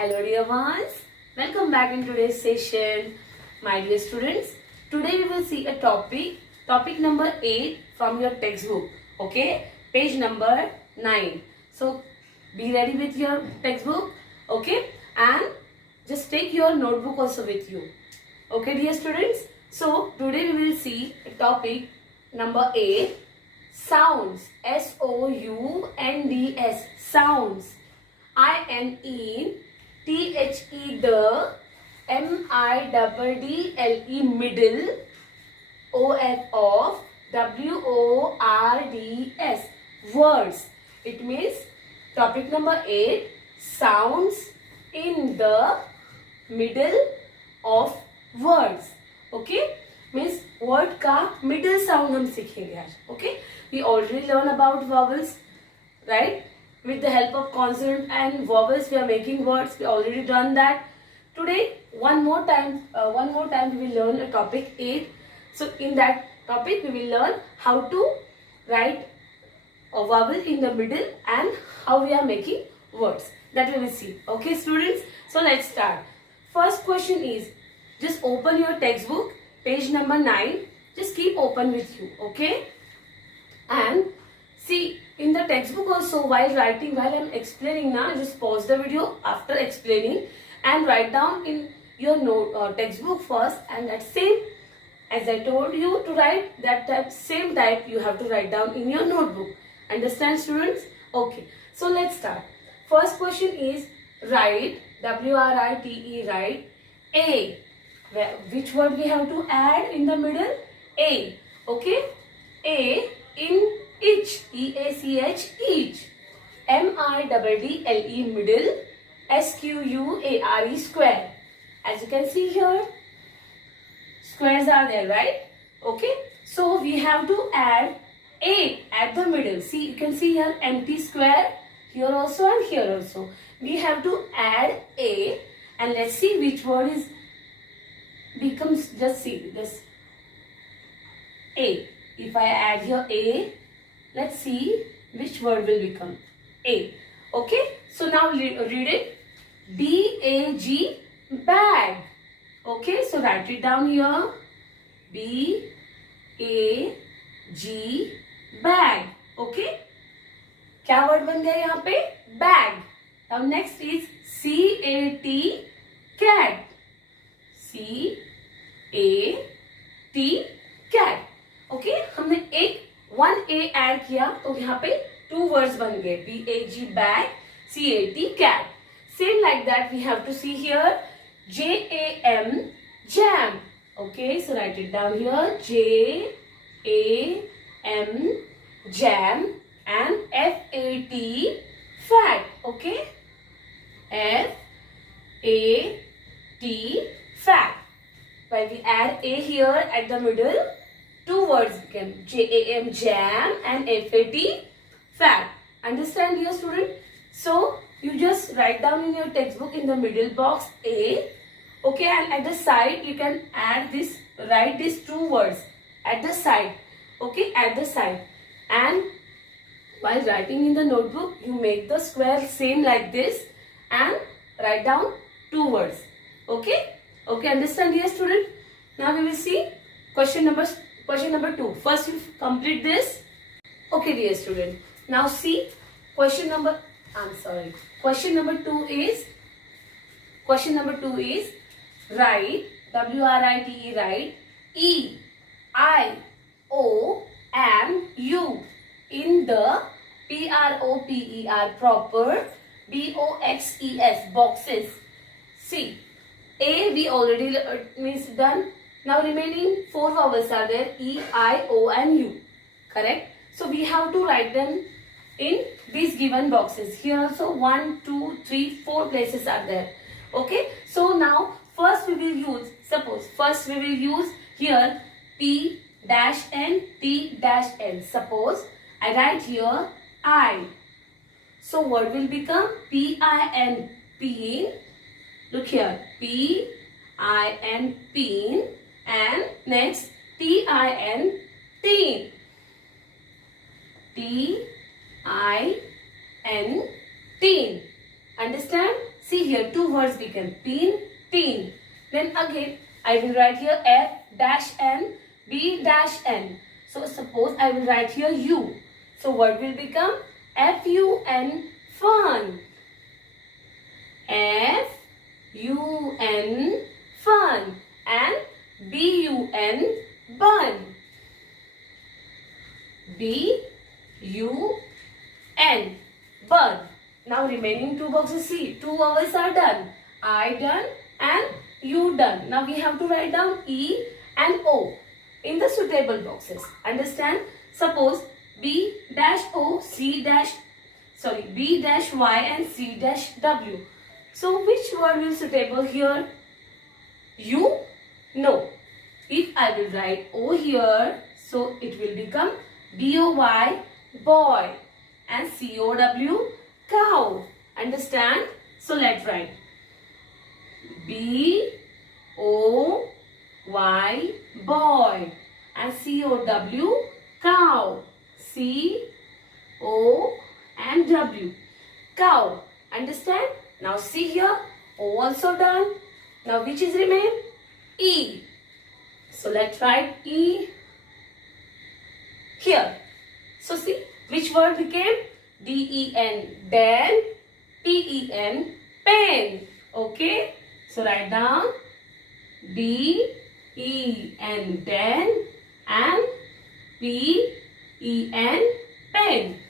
Hello dear ones, welcome back in today's session. My dear students, today we will see a topic number 8 from your textbook. Okay, page number 9. So be ready with your textbook. Okay, and just take your notebook also with you. Okay dear students, so today we will see a topic number 8, sounds. S-O-U-N-D-S, sounds. I-N-E-T-H-E, the, M-I-D-D-L-E, middle, O-F of, W-O-R-D-S, words. It means topic number 8, sounds in the middle of words. Okay, means word का middle sound हम सीखेंगे आज. Okay, we already learn about vowels, right? With the help of consonant and vowels we are making words. We already done that. Today one more time we will learn a topic 8. So in that topic we will learn how to write a vowel in the middle and how we are making words. That we will see. Okay students, so let's start. First question is, just open your textbook, page number 9. Just keep open with you, okay? And see, in the textbook also, while writing, while I am explaining now, just pause the video after explaining and write down in your textbook first, and that same, as I told you to write, that same type you have to write down in your notebook. Understand students? Okay, so let's start. First question is, write, W-R-I-T-E, write A. Which word we have to add in the middle? A. Okay, A in each, E-A-C-H, each. M-I-D-D-L-E, middle, S-Q-U-A-R-E, square. As you can see here, squares are there, right? Okay, so we have to add A at the middle. See, you can see here empty square, here also and here also. We have to add A, and let's see which word is becomes, just see this A. If I add here A, let's see which word will become A. Okay, so now read it. B-A-G, bag. Okay, so write it down here. B-A-G, bag. Okay, क्या word बन गया यहाँ पे? Bag. Now next is C-A-T, cat. C-A-T, cat. Okay, हमने एक 1A add किया तो यहाँ पे 2 words बन गए. B-A-G, bag, C-A-T, cat. Same like that we have to see here. J-A-M, jam. Okay, so write it down here. J-A-M, jam, and F-A-T, fat. Okay, F-A-T, fat. While we add A here at the middle, 2 words became J-A-M, jam, and F-A-T, fat. Understand, dear student? So you just write down in your textbook in the middle box A. Okay, and at the side you can add this, write these 2 words at the side. Okay, at the side. And while writing in the notebook, you make the square same like this and write down 2 words. Okay? Okay, understand, dear student? Now we will see question number 2. First you complete this. Okay, dear student. Now see question number 2 is write, W-R-I-T-E, write E-I-O-M-U in the P-R-O-P-E-R, proper, B-O-X-E-S, boxes. See, A we already means done. Now remaining 4 vowels are there, E, I, O and U. Correct? So we have to write them in these given boxes. Here also 1, 2, 3, 4 places are there. Okay? So now first we will use, suppose first we will use here P-N, T-N. Suppose I write here I. So what will become? P-I-N, peen. Look here, P-I-N, peen, and next T-I-N, teen. T-I-N, teen. Understand? see here, two words become pin, teen. Then again, I will write here F dash N, B dash N. So suppose I will write here U. So what will become? F-U-N, fun. F-U-N, fun. And B-U-N, bun. B-U-N, bun. Now remaining two boxes, see, two vowels are done. I done and you done. Now we have to write down E and O in the suitable boxes. Understand? Suppose B dash O, B dash Y and C dash W. So which word will suitable here? U? No. If I will write O here, so it will become B-O-Y, boy, and C-O-W, cow. Understand? So let's write B-O-Y, boy, and C-O-W, cow. C-O and W, cow. Understand? Now see here, O also done. Now which is remain? E. So let's write E here. So see, which word became? D-E-N, den, P-E-N, pen. Okay? So write down D-E-N, den, and P-E-N, pen.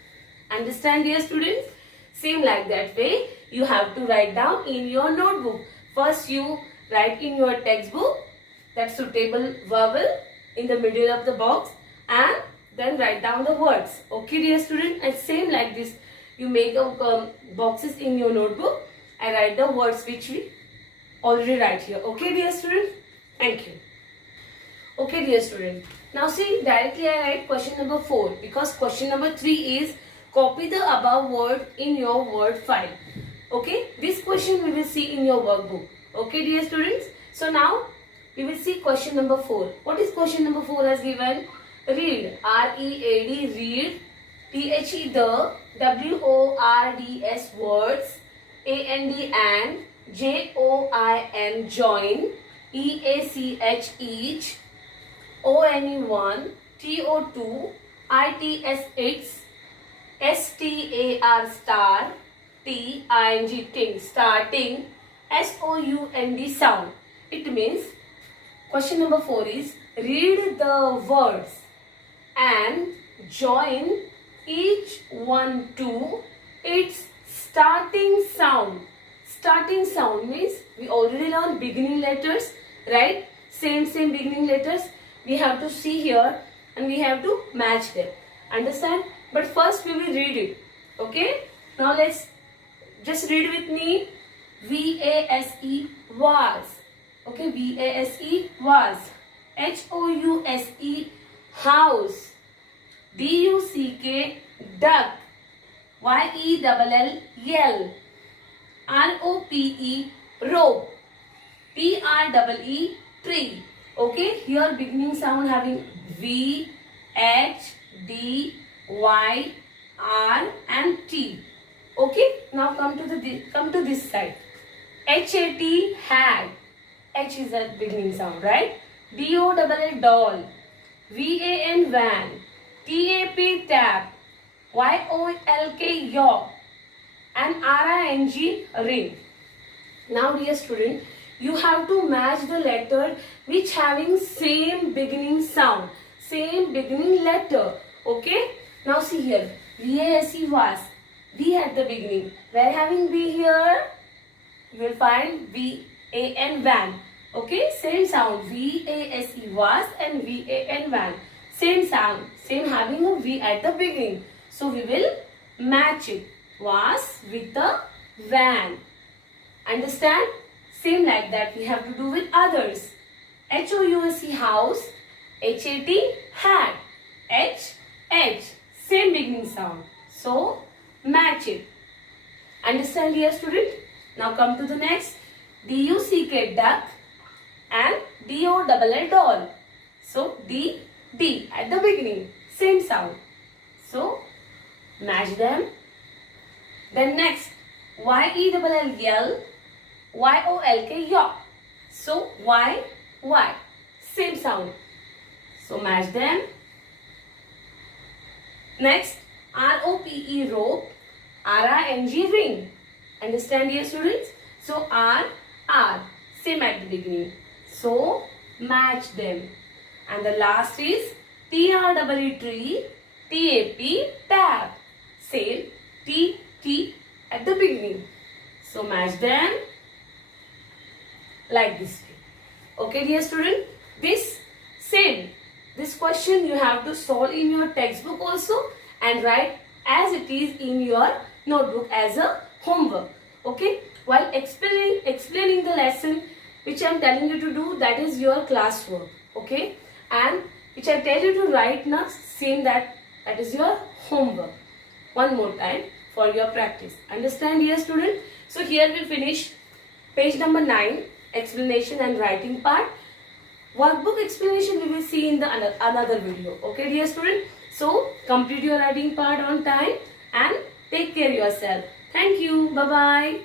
Understand, dear students? Same like that way, you have to write down in your notebook. First you write in your textbook that suitable vowel in the middle of the box, and then write down the words. Okay, dear student? And same like this, you make boxes in your notebook and write the words which we already write here. Okay, dear student? Thank you. Okay, dear student. Now see, directly I write question number 4 because question number 3 is copy the above word in your word file. Okay, this question we will see in your workbook. Okay, dear students? So now we will see question number 4. What is question number 4 as given? Read, R-E-A-D, read, T-H-E, the, W-O-R-D-S, words, A-N-D, and, J-O-I-N, join, E-A-C-H, each, O-N-E, one, T-O, I-T-S, its, S-T-A-R, star, T-I-N-G, ting, starting, S-O-U-N-D, sound. It means, question number 4 is, read the words and join each one to its starting sound. Starting sound means we already learned beginning letters, right? Same beginning letters. We have to see here and we have to match them. Understand? But first we will read it. Okay? Now let's just read with me. V-A-S-E, was. Okay? V-A-S-E, was. H-O-U-S-E, house. D-U-C-K, duck. Y-E-L-L, yell. R-O-P-E, rope. T-R-E-E, tree. Okay, here beginning sound having V, H, D, Y, R and T. Okay, now come to this side. H-A-T, hat. H is a beginning sound, right? D-O-L-L, doll. V-A-N, van. T-A-P, tap. Y-O-L-K, york. And R-I-N-G, ring. Now, dear student, you have to match the letter which having same beginning sound, same beginning letter. Okay? Now see here, V-A-S-E, was. V at the beginning. Where having V here? You will find V-A-N, van. Okay? Same sound. V-A-S-E, was, and V-A-N, van. Same sound. Same having a V at the beginning. So we will match it. Was with the van. Understand? Same like that we have to do with others. H-O-U-S-E, house. H-A-T, hat. H, H. Same beginning sound. So match it. Understand, dear student? Now come to the next. D-U-C-K, duck. And D-O-L-L, doll. So D, D at the beginning. Same sound. So match them. Then next, Y-E-L-L, yell. Y-O-L-K, yok. So, Y, Y. Same sound. So, match them. Next, R-O-P-E, rope. R-I-N-G, ring. Understand, dear students? So, R, R. Same at the beginning. So, match them. And the last is T-R-E-E, tree. T-A-P, tap. Same, T, T at the beginning. So, match them like this way. Okay, dear student? This question you have to solve in your textbook also and write as it is in your notebook as a homework. Okay? While explaining the lesson which I am telling you to do, that is your classwork. Okay? And which I tell you to write now, same that is your homework. One more time for your practice. Understand, dear student? So here we finish page number 9, explanation and writing part. Workbook explanation we will see in the another video. Okay, dear student? So complete your writing part on time and take care yourself. Thank you. Bye-bye.